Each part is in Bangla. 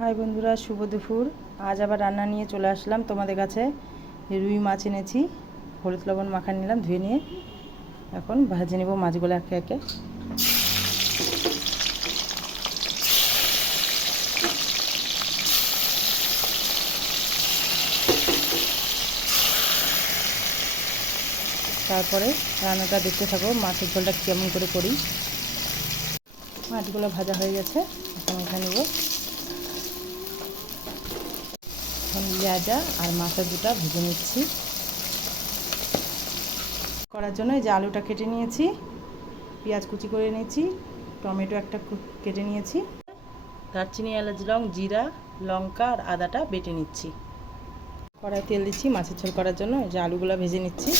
হাই বন্ধুরা, শুভ দুপুর। আজ আবার রান্না নিয়ে চলে আসলাম তোমাদের কাছে। রুই মাছ এনেছি, হলুদ লবণ মাখা নিলাম, ধুয়ে নিয়ে এখন ভাজে নেব মাছগুলো একে একে। তারপরে রান্নাটা দেখতে থাকো, মাছের ঝোলটা কেমন করে করি। মাছগুলো ভাজা হয়ে গেছে, এখন উঠে নেব। এখন পেঁয়াজা আর মাছের দুটা ভেজে নিচ্ছি। করার জন্য এই যে আলুটা কেটে নিয়েছি, পেঁয়াজ কুচি করে নিয়েছি, টমেটো একটা কেটে নিয়েছি, দারচিনি, এলাচ, লং, জিরা, লঙ্কা আর আদাটা বেটে নিচ্ছি। কড়াই তেল দিচ্ছি মাছের ঝোল করার জন্য। এই যে আলুগুলো ভেজে নিচ্ছি।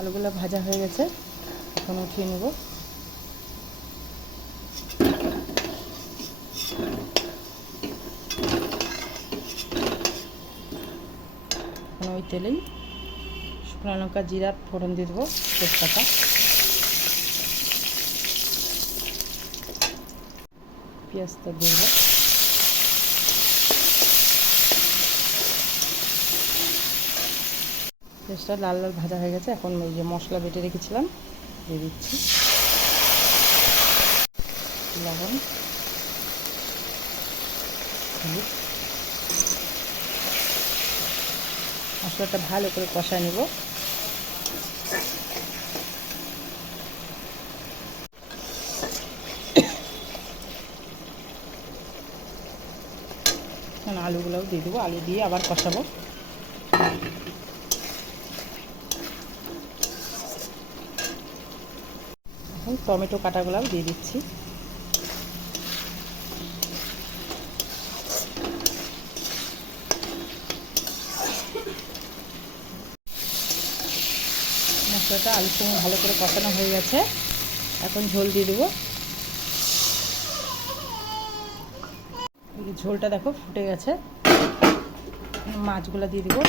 আলুগুলো ভাজা হয়ে গেছে, এখন উঠিয়ে নেব। এখন ওই তেলেই শুকনো লঙ্কা, জিরা ফোড়ন দিয়ে দেবো, তেজপাতা, পেঁয়াজটা দিয়ে দেবো। পেঁয়াজটা লাল লাল ভাজা হয়ে গেছে, এখন ওই যে মশলা বেটে রেখেছিলাম দিয়ে দিচ্ছি। লবণ, হলুদ, মশলাটা ভালো করে কষায় নেব। এখন আলুগুলোও দিয়ে দেবো, আলু দিয়ে আবার কষাবো। এখন টমেটো কাটাগুলোও দিয়ে দিচ্ছি। মশলাটা আলুর সঙ্গে ভালো করে কষানো হয়ে গেছে, এখন ঝোল দিয়ে দেবো। ঝোলটা দেখো ফুটে গেছে, মাছগুলো দিয়ে দেবো।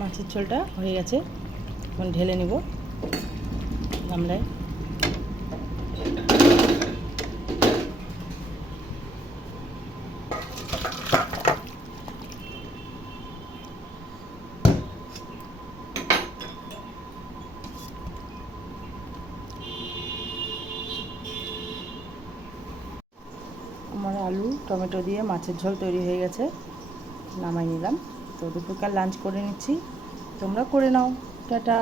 মাছের ঝোলটা হয়ে গেছে, এখন ঢেলে নেব গামলায়। আমার আলু টমেটো দিয়ে মাছের ঝোল তৈরি হয়ে গেছে, নামাই নিলাম। তো দুপুরকার লাঞ্চ করে নিচ্ছি, তোমরা করে নাও। টাটা।